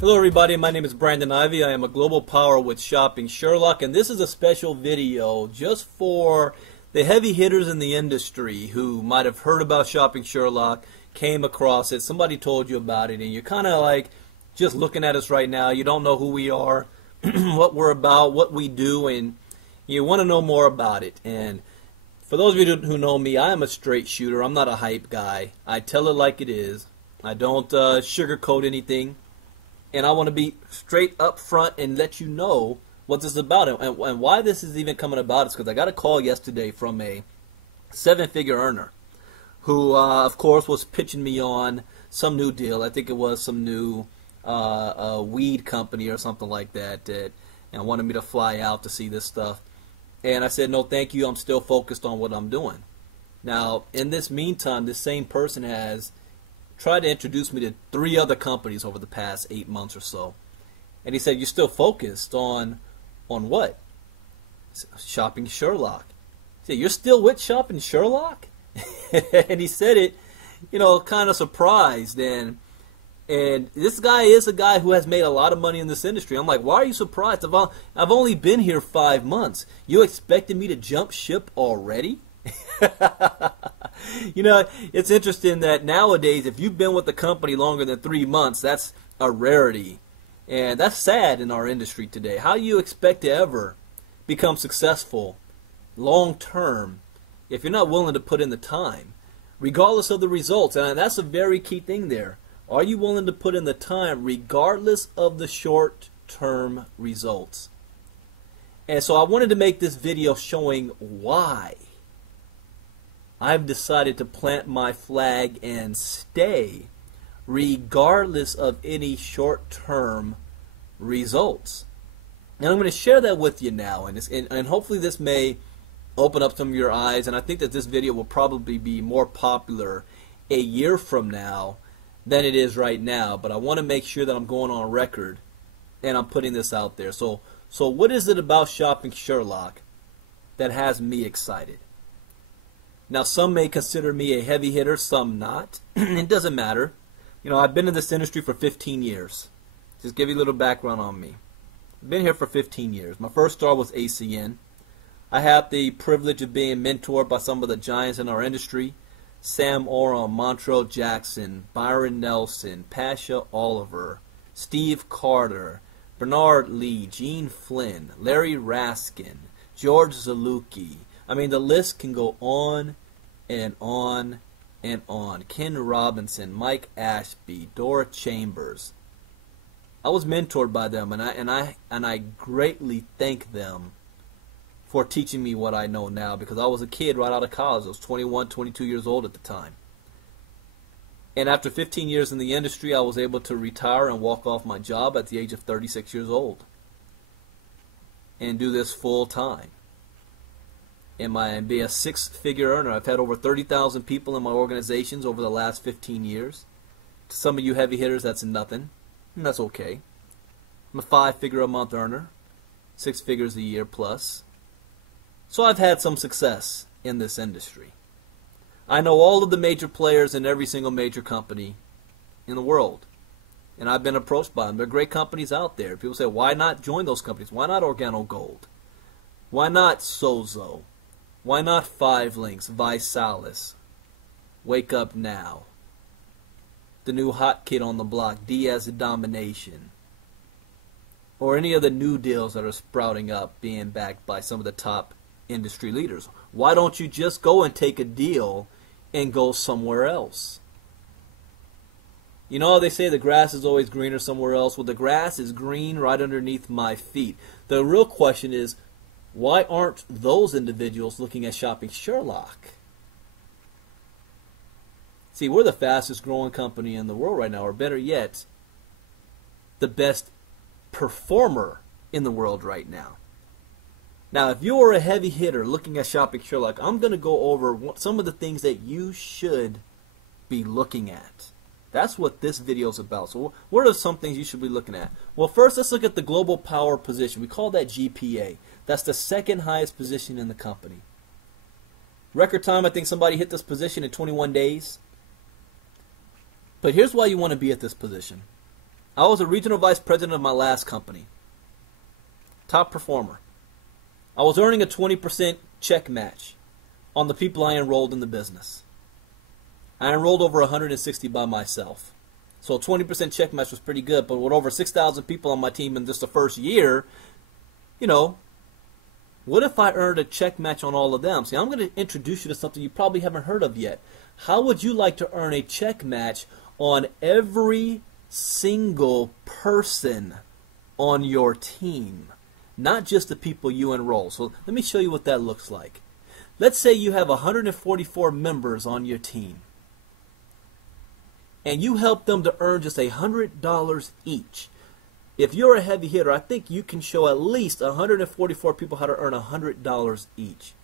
Hello everybody, my name is Brandon Ivey. I am a global power with Shopping Sherlock, and this is a special video just for the heavy hitters in the industry who might have heard about Shopping Sherlock, came across it, somebody told you about it, and you're kind of like just looking at us right now. You don't know who we are, what we're about, what we do, and you want to know more about it. And for those of you who know me, I am a straight shooter. I'm not a hype guy. I tell it like it is. I don't sugarcoat anything. And I want to be straight up front and let you know what this is about. And why this is even coming about is because I got a call yesterday from a seven-figure earner who, of course, was pitching me on some new deal. I think it was some new weed company or something like that, and wanted me to fly out to see this stuff. And I said, no, thank you. I'm still focused on what I'm doing. Now, in this meantime, this same person has tried to introduce me to 3 other companies over the past 8 months or so. And he said, you're still focused on what? Shopping Sherlock. He said, you're still with Shopping Sherlock? And he said it, you know, kind of surprised. And this guy is a guy who has made a lot of money in this industry. I'm like, why are you surprised? I've only been here 5 months. You expected me to jump ship already? You know, it's interesting that nowadays, if you've been with the company longer than 3 months, that's a rarity. And that's sad in our industry today. How do you expect to ever become successful long term if you're not willing to put in the time, regardless of the results? And that's a very key thing there. Are you willing to put in the time regardless of the short-term results? And so I wanted to make this video showing why I've decided to plant my flag and stay regardless of any short-term results. And I'm going to share that with you now, and hopefully this may open up some of your eyes, and I think that this video will probably be more popular a year from now than it is right now, but I want to make sure that I'm going on record and I'm putting this out there. So what is it about Shopping Sherlock that has me excited? Now, some may consider me a heavy hitter, some not. It doesn't matter. You know, I've been in this industry for 15 years. Just give you a little background on me. I've been here for 15 years. My first star was ACN. I had the privilege of being mentored by some of the giants in our industry. Sam Oram, Montrell Jackson, Byron Nelson, Pasha Oliver, Steve Carter, Bernard Lee, Gene Flynn, Larry Raskin, George Zaluki. I mean, the list can go on and on and on. Ken Robinson, Mike Ashby, Dora Chambers. I was mentored by them, and I greatly thank them for teaching me what I know now, because I was a kid right out of college. I was 21, 22 years old at the time. And after 15 years in the industry, I was able to retire and walk off my job at the age of 36 years old and do this full time. And be a 6-figure earner. I've had over 30,000 people in my organizations over the last 15 years. To some of you heavy hitters, that's nothing. And that's okay. I'm a 5-figure a month earner. 6 figures a year plus. So I've had some success in this industry. I know all of the major players in every single major company in the world. And I've been approached by them. There are great companies out there. People say, why not join those companies? Why not Organo Gold? Why not Sozo? Why not 5 Links, Visalis, Wake Up Now, the new hot kid on the block, Diaz Domination, or any of the new deals that are sprouting up being backed by some of the top industry leaders? Why don't you just go and take a deal and go somewhere else? You know how they say the grass is always greener somewhere else? Well, the grass is green right underneath my feet. The real question is, why aren't those individuals looking at Shopping Sherlock? See, we're the fastest growing company in the world right now, or better yet, the best performer in the world right now. Now, if you're a heavy hitter looking at Shopping Sherlock, I'm going to go over some of the things that you should be looking at. That's what this video is about. So what are some things you should be looking at? Well, first, let's look at the global power position. We call that GPA. That's the second highest position in the company. Record time, I think somebody hit this position in 21 days. But here's why you want to be at this position. I was a regional vice president of my last company. Top performer. I was earning a 20% check match on the people I enrolled in the business. I enrolled over 160 by myself. So a 20% check match was pretty good, but with over 6,000 people on my team in just the first year, what if I earned a check match on all of them? See, I'm going to introduce you to something you probably haven't heard of yet. How would you like to earn a check match on every single person on your team? Not just the people you enroll. So let me show you what that looks like. Let's say you have 144 members on your team, and you help them to earn just $100 each. If you're a heavy hitter, I think you can show at least 144 people how to earn $100 each.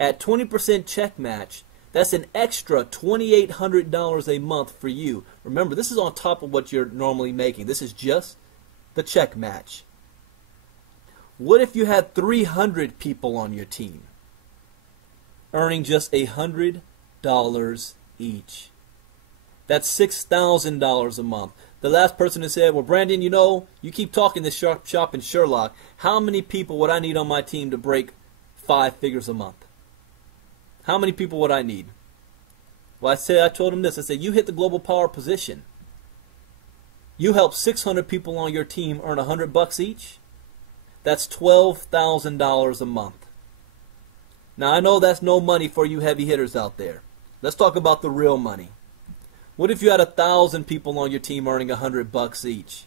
At 20% check match, that's an extra $2,800 a month for you. Remember, this is on top of what you're normally making. This is just the check match. What if you had 300 people on your team earning just $100 each? That's $6,000 a month. The last person who said, well, Brandon, you keep talking this shop in Sherlock. How many people would I need on my team to break 5 figures a month? How many people would I need? Well, I told him this. I said, you hit the global power position. You help 600 people on your team earn $100 each. That's $12,000 a month. Now, I know that's no money for you heavy hitters out there. Let's talk about the real money. What if you had 1,000 people on your team earning $100 each?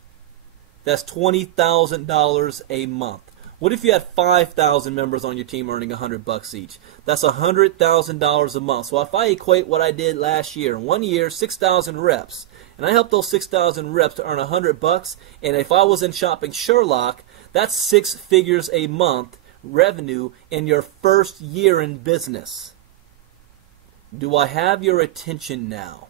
That's $20,000 a month. What if you had 5,000 members on your team earning $100 each? That's $100,000 a month. So if I equate what I did last year, in 1 year, 6,000 reps, and I helped those 6,000 reps to earn $100, and if I was in shopping Sherlock, that's 6 figures a month revenue in your first year in business. Do I have your attention now?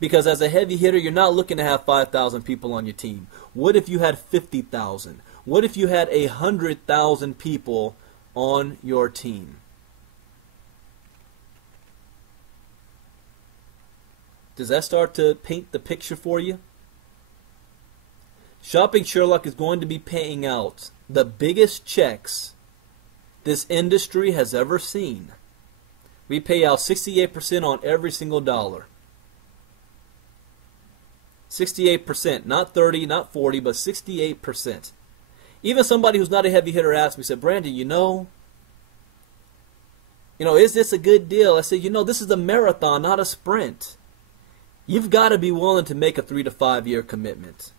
Because as a heavy hitter, you're not looking to have 5,000 people on your team. What if you had 50,000? What if you had 100,000 people on your team? Does that start to paint the picture for you? Shopping Sherlock is going to be paying out the biggest checks this industry has ever seen. We pay out 68% on every single dollar. 68%, not 30, not 40, but 68%. Even somebody who's not a heavy hitter asked me, said, Brandon, is this a good deal? I said, this is a marathon, not a sprint. You've got to be willing to make a 3 to 5 year commitment.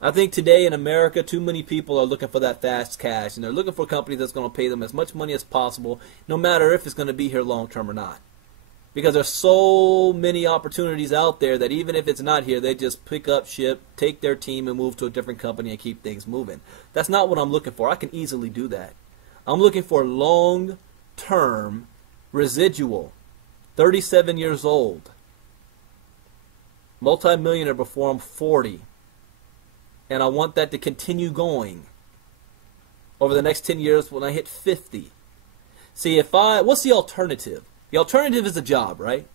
I think today in America, too many people are looking for that fast cash, and they're looking for a company that's going to pay them as much money as possible, no matter if it's going to be here long term or not. Because there's so many opportunities out there that even if it's not here, they just pick up ship, take their team, and move to a different company and keep things moving. That's not what I'm looking for. I can easily do that. I'm looking for long-term residual, 37 years old, multi-millionaire before I'm 40. And I want that to continue going over the next 10 years when I hit 50. See, what's the alternative? The alternative is a job, right?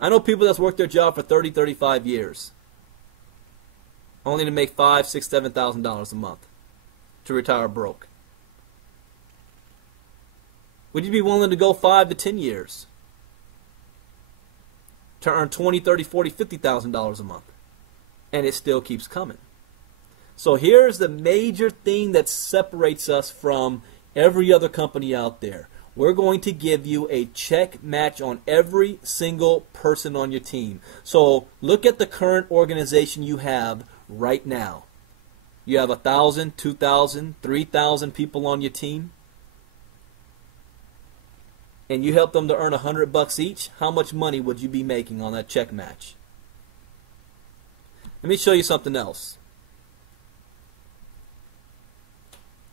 I know people that's worked their job for 30, 35 years, only to make $5,000, $6,000, $7,000 a month to retire broke. Would you be willing to go 5 to 10 years to earn $20,000, $30,000, $40,000, $50,000 a month? And it still keeps coming. So here's the major thing that separates us from every other company out there. We're going to give you a check match on every single person on your team. So look at the current organization you have right now. You have 1,000, 2,000, 3,000 people on your team. And you help them to earn $100 each. How much money would you be making on that check match? Let me show you something else.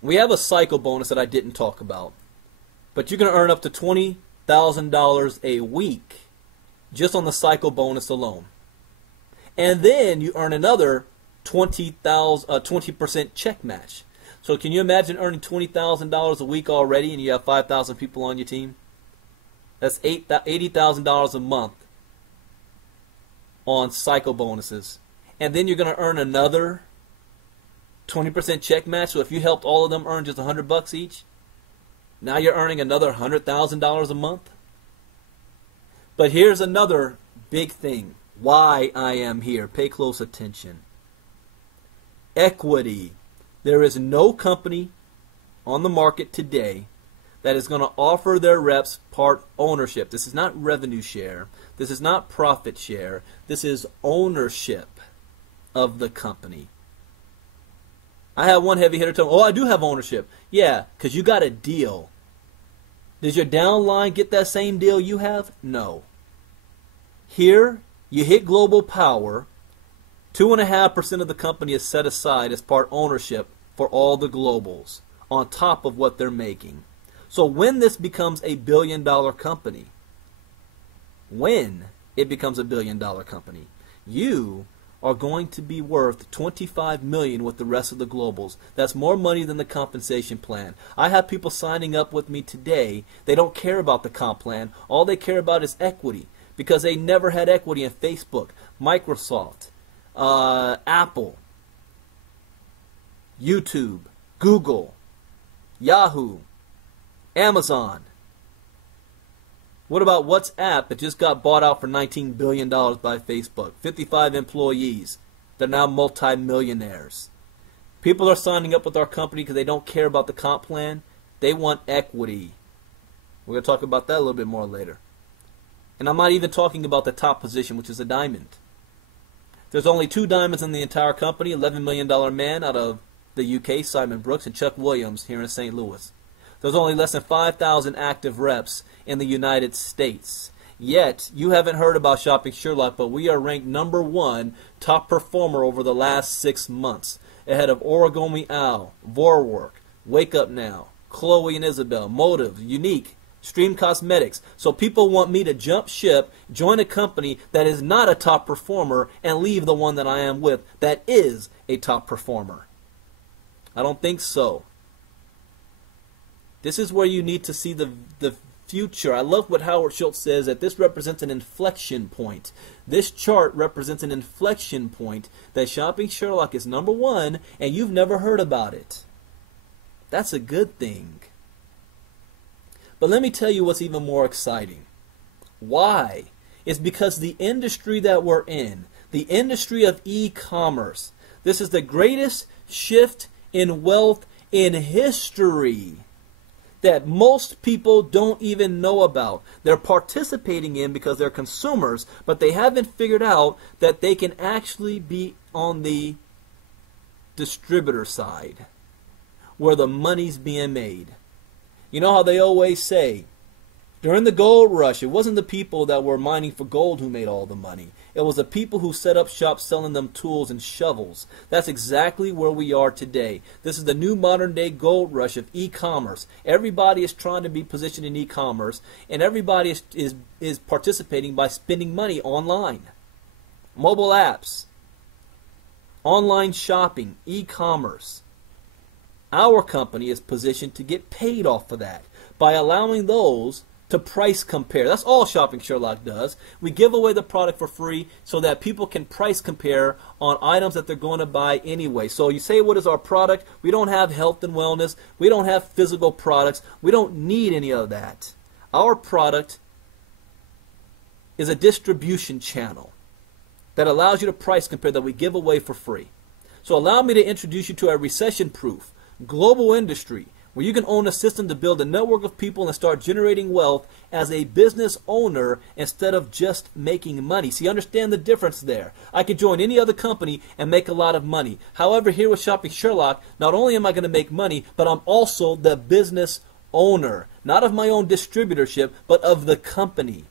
We have a cycle bonus that I didn't talk about. But you're going to earn up to $20,000 a week just on the cycle bonus alone. And then you earn another 20% check match. So can you imagine earning $20,000 a week already and you have 5,000 people on your team? That's $80,000 a month on cycle bonuses. and then you're going to earn another 20% check match. So if you helped all of them earn just $100 each, now you're earning another $100,000 a month. But here's another big thing. Why I am here. Pay close attention. Equity. There is no company on the market today that is going to offer their reps part ownership. This is not revenue share. This is not profit share. This is ownership of the company. I had one heavy hitter tell me, oh, I do have ownership. Yeah, because you got a deal. Does your downline get that same deal you have? No. Here, you hit global power. 2.5% of the company is set aside as part ownership for all the globals on top of what they're making. So when this becomes a billion-dollar company, when it becomes a billion-dollar company, you are going to be worth $25 million with the rest of the globals. That's more money than the compensation plan. I have people signing up with me today. They don't care about the comp plan. All they care about is equity because they never had equity in Facebook, Microsoft, Apple, YouTube, Google, Yahoo, Amazon. What about WhatsApp that just got bought out for $19 billion by Facebook? 55 employees. They're now multi-millionaires. People are signing up with our company because they don't care about the comp plan. They want equity. We're going to talk about that a little bit more later. And I'm not even talking about the top position, which is a diamond. There's only 2 diamonds in the entire company, $11 million man out of the UK, Simon Brooks, and Chuck Williams here in St. Louis. There's only less than 5,000 active reps in the United States. Yet, you haven't heard about Shopping Sherlock, but we are ranked #1 top performer over the last 6 months, ahead of Origami Owl, Vorwerk, Wake Up Now, Chloe and Isabel, Motive, Unique, Stream Cosmetics. So people want me to jump ship, join a company that is not a top performer, and leave the one that I am with that is a top performer. I don't think so. This is where you need to see the future. I love what Howard Schultz says, that this represents an inflection point. This chart represents an inflection point that Shopping Sherlock is #1 and you've never heard about it. That's a good thing. But let me tell you what's even more exciting. Why? It's because the industry that we're in, the industry of e-commerce, this is the greatest shift in wealth in history that most people don't even know about. They're participating in because they're consumers, but they haven't figured out that they can actually be on the distributor side where the money's being made. You know how they always say, during the gold rush, it wasn't the people that were mining for gold who made all the money. It was the people who set up shops selling them tools and shovels. That's exactly where we are today. This is the new modern day gold rush of e-commerce. Everybody is trying to be positioned in e-commerce, and everybody is participating by spending money online. Mobile apps, online shopping, e-commerce. Our company is positioned to get paid off of that by allowing those to price compare. That's all Shopping Sherlock does. We give away the product for free so that people can price compare on items that they're going to buy anyway. So you say, what is our product? We don't have health and wellness. We don't have physical products. We don't need any of that. Our product is a distribution channel that allows you to price compare that we give away for free. So allow me to introduce you to a recession-proof global industry where you can own a system to build a network of people and start generating wealth as a business owner instead of just making money. See, understand the difference there. I could join any other company and make a lot of money. However, here with Shopping Sherlock, not only am I going to make money, but I'm also the business owner, not of my own distributorship, but of the company.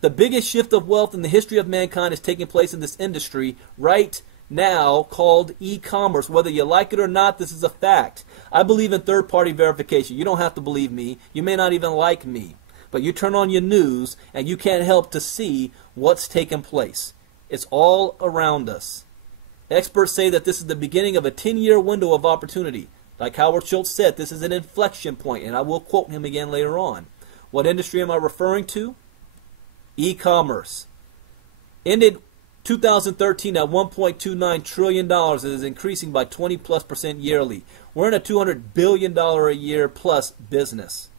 The biggest shift of wealth in the history of mankind is taking place in this industry right now called e-commerce. Whether you like it or not, this is a fact. I believe in third-party verification. You don't have to believe me. You may not even like me. But you turn on your news and you can't help to see what's taking place. It's all around us. Experts say that this is the beginning of a 10-year window of opportunity. Like Howard Schultz said, this is an inflection point, and I will quote him again later on. What industry am I referring to? E-commerce. Ended 2013 at $1.29 trillion. It is increasing by 20+% yearly. We're in a $200 billion a year plus business.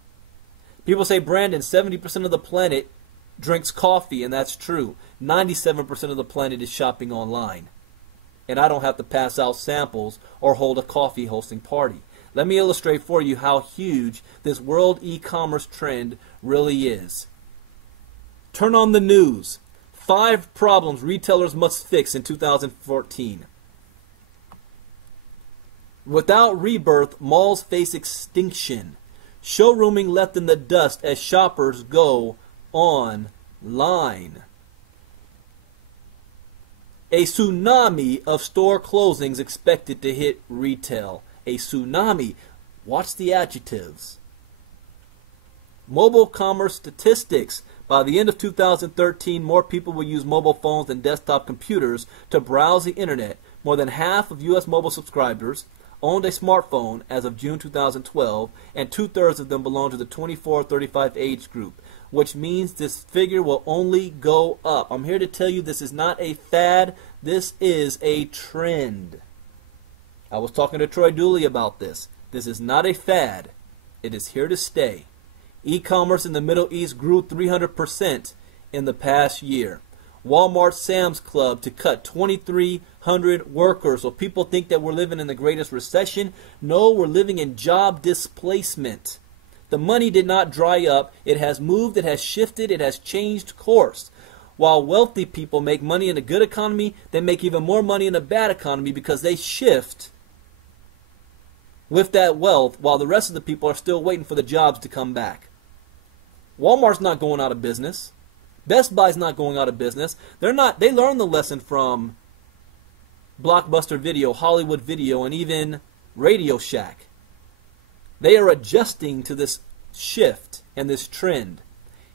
People say, Brandon, 70% of the planet drinks coffee, and that's true. 97% of the planet is shopping online. And I don't have to pass out samples or hold a coffee hosting party. Let me illustrate for you how huge this world e-commerce trend really is. Turn on the news. 5 problems retailers must fix in 2014. Without rebirth, malls face extinction. Showrooming left in the dust as shoppers go online. A tsunami of store closings expected to hit retail. A tsunami. Watch the adjectives. Mobile commerce statistics. By the end of 2013, more people will use mobile phones than desktop computers to browse the internet. More than half of U.S. mobile subscribers owned a smartphone as of June 2012, and 2/3 of them belong to the 24-35 age group, which means this figure will only go up. I'm here to tell you this is not a fad. This is a trend. I was talking to Troy Dooley about this. This is not a fad. It is here to stay. E-commerce in the Middle East grew 300% in the past year. Walmart Sam's Club to cut 2,300 workers. So people think that we're living in the greatest recession. No, we're living in job displacement. The money did not dry up. It has moved, it has shifted, it has changed course. While wealthy people make money in a good economy, they make even more money in a bad economy because they shift with that wealth while the rest of the people are still waiting for the jobs to come back. Walmart's not going out of business. Best Buy's not going out of business. They learned the lesson from Blockbuster Video, Hollywood Video, and even Radio Shack. They are adjusting to this shift and this trend.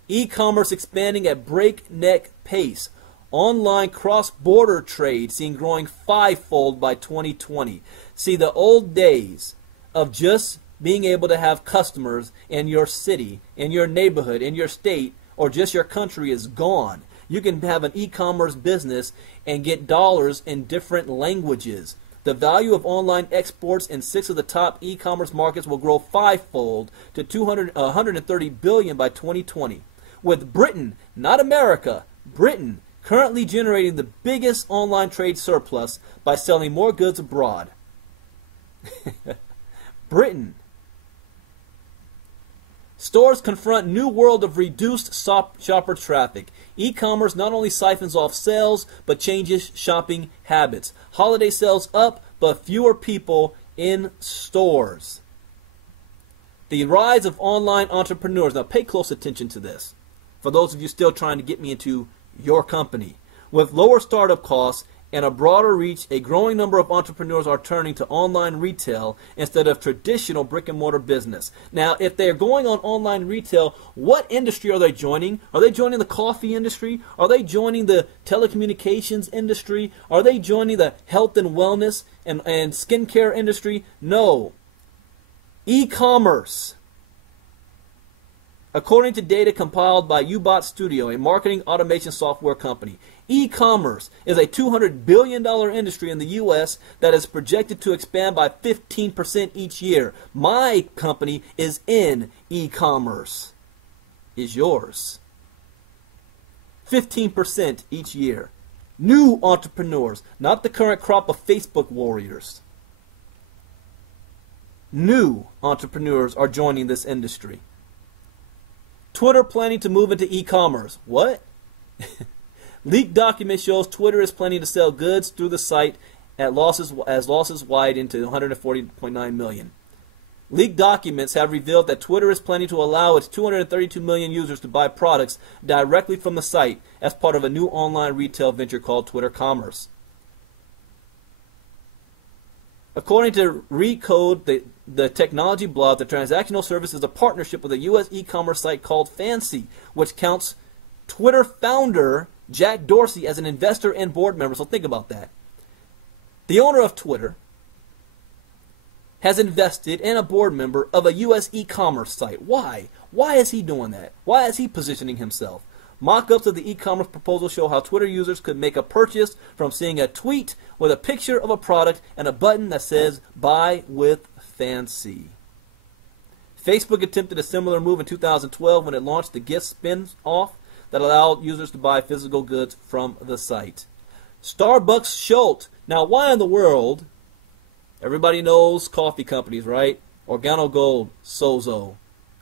E-commerce expanding at breakneck pace. Online cross-border trade seen growing 5-fold by 2020. See, the old days of just being able to have customers in your city, in your neighborhood, in your state, or just your country is gone. You can have an e-commerce business and get dollars in different languages. The value of online exports in 6 of the top e-commerce markets will grow 5-fold to 130 billion by 2020. With Britain, not America, Britain currently generating the biggest online trade surplus by selling more goods abroad. Britain. Stores confront new world of reduced shopper traffic. E-commerce not only siphons off sales, but changes shopping habits. Holiday sales up, but fewer people in stores. The rise of online entrepreneurs. Now pay close attention to this. For those of you still trying to get me into your company. With lower startup costs and a broader reach, a growing number of entrepreneurs are turning to online retail instead of traditional brick-and-mortar business. Now, if they're going on online retail, what industry are they joining? Are they joining the coffee industry? Are they joining the telecommunications industry? Are they joining the health and wellness and skincare industry? No. E-commerce. According to data compiled by Ubot Studio, a marketing automation software company, e-commerce is a $200 billion industry in the U.S. that is projected to expand by 15% each year. My company is in e-commerce. Is yours. 15% each year. New entrepreneurs, not the current crop of Facebook warriors. New entrepreneurs are joining this industry. Twitter planning to move into e-commerce. What? Leaked document shows Twitter is planning to sell goods through the site at losses wide into $140.9 million. Leaked documents have revealed that Twitter is planning to allow its 232 million users to buy products directly from the site as part of a new online retail venture called Twitter Commerce. According to Recode, the technology blog, the transactional service is a partnership with a U.S. e-commerce site called Fancy, which counts Twitter founder Jack Dorsey as an investor and board member. So think about that. The owner of Twitter has invested in a board member of a U.S. e-commerce site. Why? Why is he doing that? Why is he positioning himself? Mock-ups of the e-commerce proposal show how Twitter users could make a purchase from seeing a tweet with a picture of a product and a button that says "Buy with Fancy." Facebook attempted a similar move in 2012 when it launched the Gift spin-off that allowed users to buy physical goods from the site. Starbucks Schultz. Now, why in the world? Everybody knows coffee companies, right? Organo Gold, Sozo.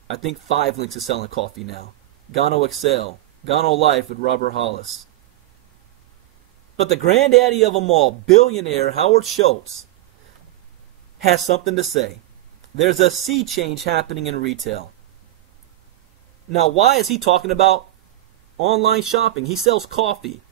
I think 5 Links is selling coffee now. Gano Excel. Gano Life with Robert Hollis. But the granddaddy of them all, billionaire Howard Schultz, has something to say. There's a sea change happening in retail. Now, why is he talking about online shopping? He sells coffee.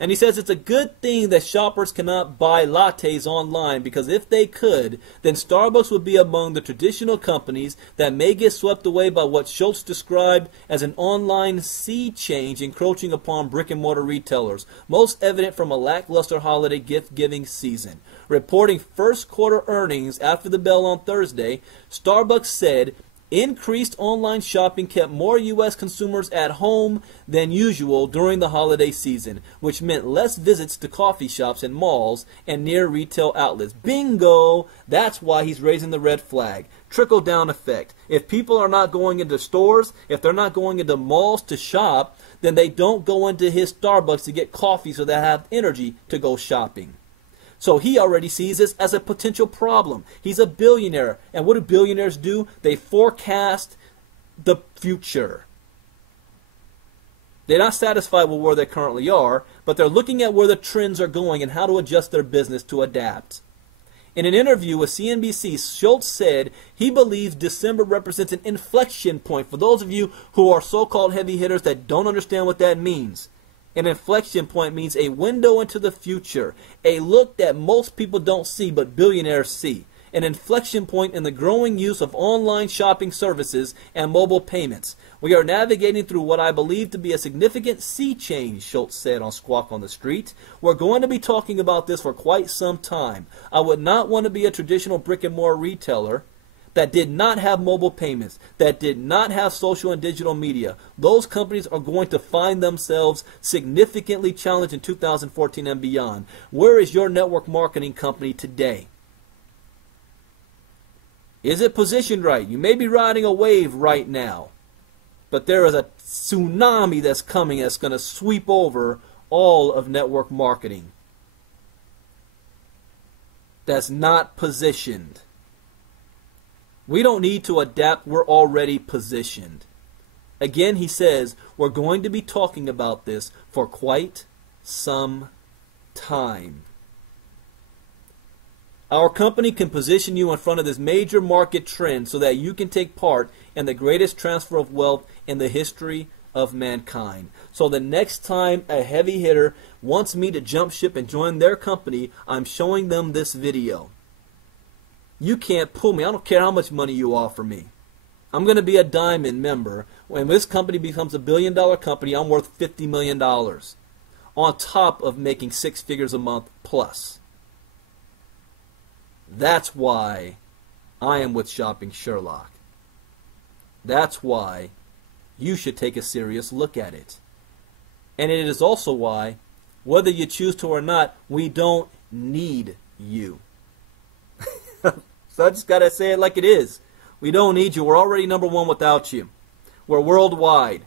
And he says it's a good thing that shoppers cannot buy lattes online, because if they could, then Starbucks would be among the traditional companies that may get swept away by what Schultz described as an online sea change encroaching upon brick-and-mortar retailers, most evident from a lackluster holiday gift-giving season. Reporting first quarter earnings after the bell on Thursday, Starbucks said increased online shopping kept more U.S. consumers at home than usual during the holiday season, which meant less visits to coffee shops and malls and near retail outlets. Bingo! That's why he's raising the red flag. Trickle-down effect. If people are not going into stores, if they're not going into malls to shop, then they don't go into his Starbucks to get coffee so they have energy to go shopping. So he already sees this as a potential problem. He's a billionaire. And what do billionaires do? They forecast the future. They're not satisfied with where they currently are, but they're looking at where the trends are going and how to adjust their business to adapt. In an interview with CNBC, Schultz said he believes December represents an inflection point. For those of you who are so-called heavy hitters that don't understand what that means, an inflection point means a window into the future, a look that most people don't see but billionaires see. An inflection point in the growing use of online shopping services and mobile payments. We are navigating through what I believe to be a significant sea change, Schultz said on Squawk on the Street. We're going to be talking about this for quite some time. I would not want to be a traditional brick-and-mortar retailer that did not have mobile payments, that did not have social and digital media. Those companies are going to find themselves significantly challenged in 2014 and beyond. Where is your network marketing company today? Is it positioned right? You may be riding a wave right now, but there is a tsunami that's coming that's going to sweep over all of network marketing. That's not positioned. We don't need to adapt. We're already positioned. Again, he says, we're going to be talking about this for quite some time. Our company can position you in front of this major market trend so that you can take part in the greatest transfer of wealth in the history of mankind. So the next time a heavy hitter wants me to jump ship and join their company, I'm showing them this video. You can't pull me. I don't care how much money you offer me. I'm going to be a diamond member. When this company becomes a billion-dollar company, I'm worth $50 million. On top of making 6 figures a month plus. That's why I am with Shopping Sherlock. That's why you should take a serious look at it. And it is also why, whether you choose to or not, we don't need you. So I just got to say it like it is. We don't need you. We're already number one without you. We're worldwide.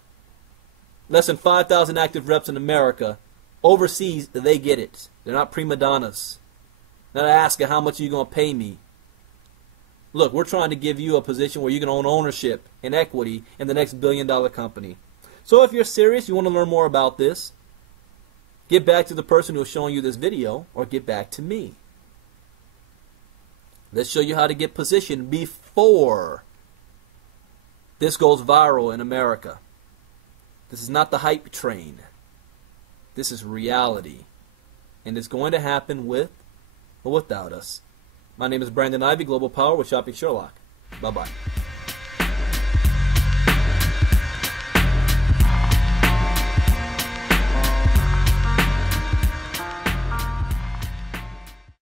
Less than 5,000 active reps in America. Overseas, they get it. They're not prima donnas. Not asking how much are you going to pay me. Look, we're trying to give you a position where you can own ownership and equity in the next billion-dollar company. So if you're serious, you want to learn more about this, get back to the person who's showing you this video, or get back to me. Let's show you how to get positioned before this goes viral in America. This is not the hype train. This is reality. And it's going to happen with or without us. My name is Brandon Ivey, Global Power with Shopping Sherlock. Bye-bye.